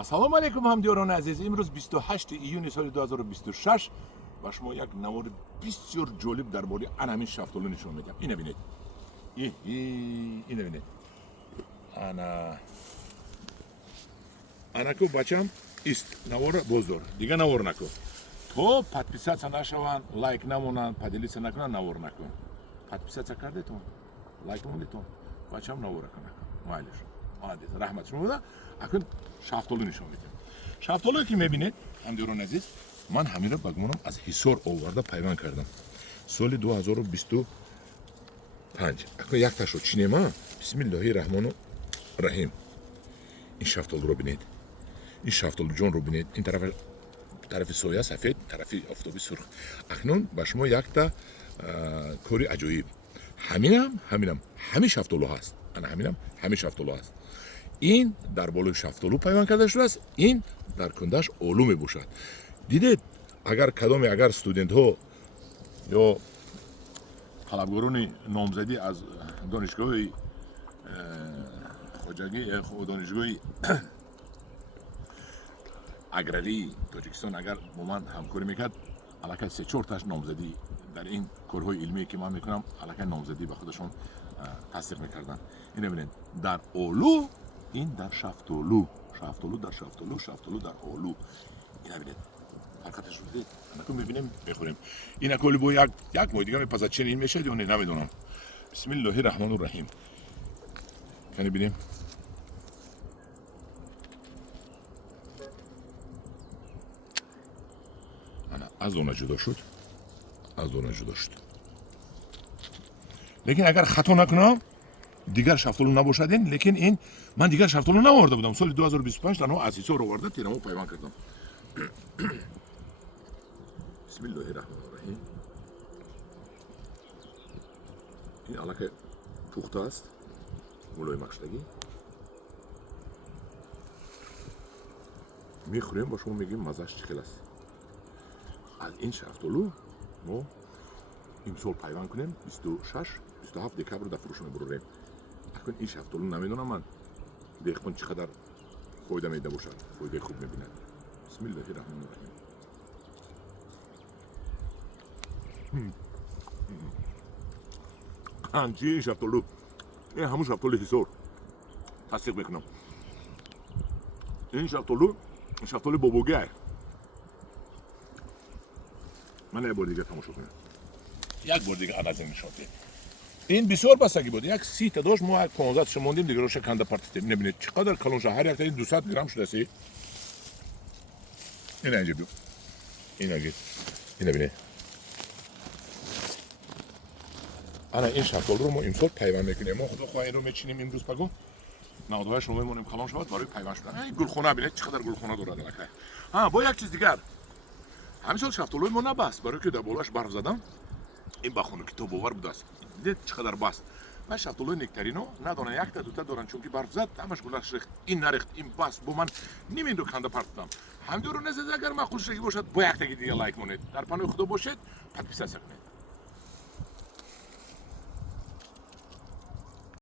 ассалому алейкум ҳамдиёрони азиз. имрӯз 28 июни соли 2026 ба шумо як навори бисёр ҷолиб дар бораи анамин шафтолу нишон медиҳам. ина бинед, ина бинед. анаку бачам ист навора боздор дига навор накун. То подписаться нашаванд, лайк намонанд, поделиться накунанд, навор накун. Подписаться кардетон, лайк мондетон, бачам навора кунак. Майлиш. молодец, раҳмат шумо буда. акун шафтолу нишон медиҳам. шафтолое ки мебинед ҳамдиёрони азиз, ман ҳаминро ба гумонам аз ҳисор оварда пайванд кардам. соли 2025. акун якташро чинема. бисмиллоҳи раҳмону раҳим. ин шафтолуро бинед. ин шафтолуҷонро бинед. ин тарафи соя сафед, тарафи офтоби сурх. акнун ба шумо якта кори аҷоиб. ҳаминам ҳами шафтолу ҳаст. ана ҳаминам ҳами шафтолу ҳаст. ин дар болои шафтолу пайванд карда шудааст. ин дар кундаш олу мебошад. дидед, агар кадоме агар студентҳо ё талабгорони номзадӣ аз донишгоҳи хоҷагӣ донишгоҳи аграрии тоҷикистон агар бо ман ҳамкорӣ мекард, аллакай 3-4 номзадӣ дар ин корҳои илмие ки ман мекунам, аллакай номзадӣ ба худашон тасдиқ мекарданд. ин бинед, дар олу, ин дар шафтолу, шафтолу дар шафтолу, шафтолу дар олу. ин бинед, ҳаракаташро дидед? анаку мебинем, мехӯрем. ин аколи бо як моҳи дига мепазад, чен ин мешавад ё не, намедонам. бисмиллоҳи раҳмону раҳим. кани бинем. аз дона ҷудо шуд. лекин агар хато накунам, дигар шафтолу набошад ин, лекин ин ман дигар шафтолу наоварда будам. соли 2025 танҳо аз ҳисор оварда тирамо пайванд кардам. бисмиллоҳи раҳмони раҳим. ин аллакай пухта аст, мулоимакшдагӣ. мехӯрем, ба шумо мегӯем маззаш чӣ хел аст. аз ин шафтолу мо имсол пайванд кунем 26-27 декабр дар фурӯш мебурорем. акун ин шафтолу намедонам ман деҳқон чӣ қадар фоида меда бошад, фоидаи хуб мебинад. бисмиллоҳи раҳмони раҳим. анчи ин шафтолу, ин ҳамун шафтолу ҳисор тасдиқ мекунам. ин шафтолу бобогиа. ман як бор дига тамошо кунем. як бор дига аназир нишон дем. ин бисёр бастагӣ буд. як 30 та дошт, мо як 15 мондем, дигаро шаканда партитем. небинед чӣ қадар калон шуд. ҳар якта ин 200 грамм шудаси. ина инҷа биё. ина гир. ина бинед. ана ин шафтолуро мо имсол пайванд мекунем. мо худо хоҳа инро мечинем имрӯз пагон. наводҳояш ро мемонем калон шавад барои пайванд шудан. ин гулхона бинед чӣ қадар гулхона дорад аллакай. бо як чиз дигар. ҳамисол шафтолуи мо набаст, барои ки дар болоаш барф задам. ин ба хону китобовар будааст. дидед чӣ қадар баст. ва шафтолуи нектарино надона якта дута доранд, чунки барф зад, ҳамаш гулаш рехт. ин нарехт, ин баст. бо ман нимендо канда партидам. ҳамдиёрони азиз, агар маъқул шудагӣ бошад, бо яктаги дига лайк монед. дар паноҳи худо бошед, подписатсия кунед.